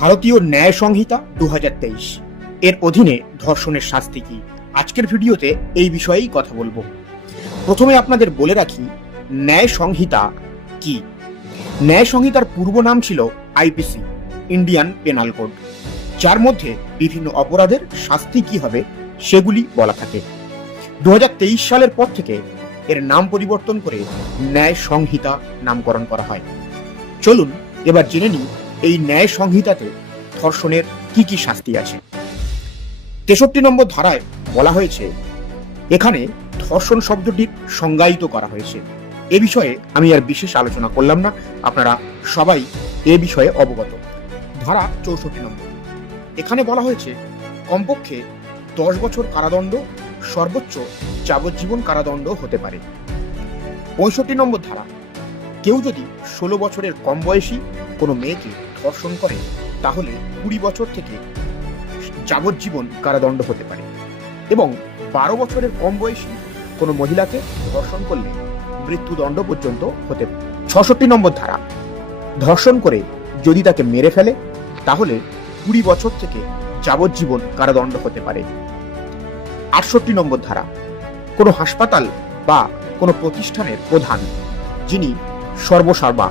ভারতীয় ন্যায় সংহিতা দু হাজার তেইশ। এর অধীনে ধর্ষণের শাস্তি কি? আজকের ভিডিওতে এই বিষয়েই কথা বলব। প্রথমে আপনাদের বলে রাখি, ন্যায় সংহিতা কি? ন্যায় সংহিতার পূর্ব নাম ছিল আইপিসি ইন্ডিয়ান পেনাল কোড। যার মধ্যে বিভিন্ন অপরাধের শাস্তি কি হবে সেগুলি বলা থাকে। দু হাজার তেইশ সালের পর থেকে এর নাম পরিবর্তন করে ন্যায় সংহিতা নামকরণ করা হয়। চলুন, এবার জেনে নিই এই ন্যায় সংহিতাতে ধর্ষণের কি কি শাস্তি আছে? তেষট্টি নম্বর ধারায় বলা হয়েছে, এখানে ধর্ষণ শব্দটি সংজ্ঞায়িত করা হয়েছে। এ বিষয়ে আমি আর বিশেষ আলোচনা করলাম না, আপনারা সবাই এ বিষয়ে অবগত। ধারা চৌষট্টি নম্বর। এখানে বলা হয়েছে, কমপক্ষে দশ বছর কারাদণ্ড, সর্বোচ্চ যাবজ্জীবন কারাদণ্ড হতে পারে। পঁয়ষট্টি নম্বর ধারা। কেউ যদি ষোলো বছরের কম বয়সী কোনো মেয়েকে ধর্ষণ করে, তাহলে কুড়ি বছর থেকে যাবজ্জীবন কারাদণ্ড হতে পারে। এবং বারো বছরের কম বয়সী কোনো মহিলাকে ধর্ষণ করলে মৃত্যুদণ্ড পর্যন্ত হতে পারে। ছষট্টি নম্বর ধারা, ধর্ষণ করে যদি তাকে মেরে ফেলে, তাহলে কুড়ি বছর থেকে যাবজ্জীবন কারাদণ্ড হতে পারে। আটষট্টি নম্বর ধারা, কোনো হাসপাতাল বা কোনো প্রতিষ্ঠানের প্রধান, যিনি সর্বসার্বা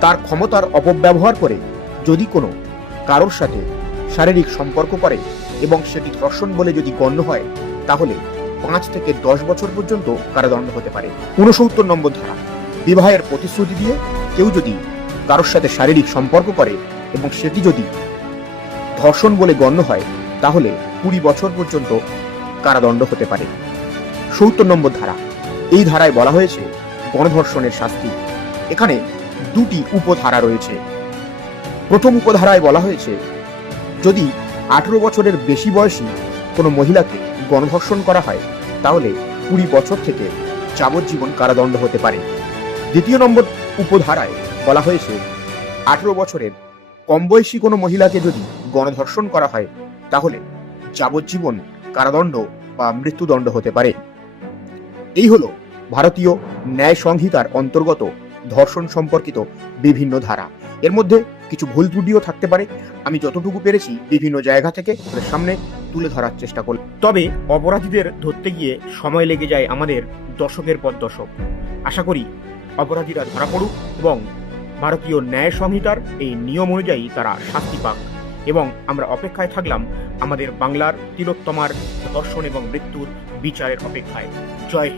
তার ক্ষমতার অপব্যবহার করে যদি কোনো কারোর সাথে শারীরিক সম্পর্ক করে এবং সেটি ধর্ষণ বলে যদি গণ্য হয়, তাহলে পাঁচ থেকে দশ বছর পর্যন্ত কারাদণ্ড হতে পারে। ঊনসত্তর নম্বর ধারা। বিবাহের প্রতিশ্রুতি দিয়ে কেউ যদি কারোর সাথে শারীরিক সম্পর্ক করে এবং সেটি যদি ধর্ষণ বলে গণ্য হয়, তাহলে কুড়ি বছর পর্যন্ত কারাদণ্ড হতে পারে। সত্তর নম্বর ধারা। এই ধারায় বলা হয়েছে, গণধর্ষণের শাস্তি। এখানে দুটি উপধারা রয়েছে। প্রথম উপধারায় বলা হয়েছে, যদি আঠেরো বছরের বেশি বয়সী কোনো মহিলাকে গণধর্ষণ করা হয়, তাহলে কুড়ি বছর থেকে যাবজ্জীবন কারাদণ্ড হতে পারে। দ্বিতীয় নম্বর উপধারায় বলা হয়েছে, আঠেরো বছরের কম বয়সী কোনো মহিলাকে যদি গণধর্ষণ করা হয়, তাহলে যাবজ্জীবন কারাদণ্ড বা মৃত্যুদণ্ড হতে পারে। এই হলো ভারতীয় ন্যায় সংহিতার অন্তর্গত ধর্ষণ সম্পর্কিত বিভিন্ন ধারা। এর মধ্যে কিছু ভুল ত্রুটিও থাকতে পারে। আমি যতটুকু পেরেছি বিভিন্ন জায়গা থেকে আপনাদের সামনে তুলে ধরার চেষ্টা করি তবে অপরাধীদের ধরতে গিয়ে সময় লেগে যায় আমাদের দশকের পর দশক। আশা করি অপরাধীরা ধরা পড়ুক এবং ভারতীয় ন্যায় সংহিতার এই নিয়ম অনুযায়ী তারা শাস্তি পাক এবং আমরা অপেক্ষায় থাকলাম আমাদের বাংলার তিলোত্তমার দর্শন এবং মৃত্যুর বিচারের অপেক্ষায়। জয়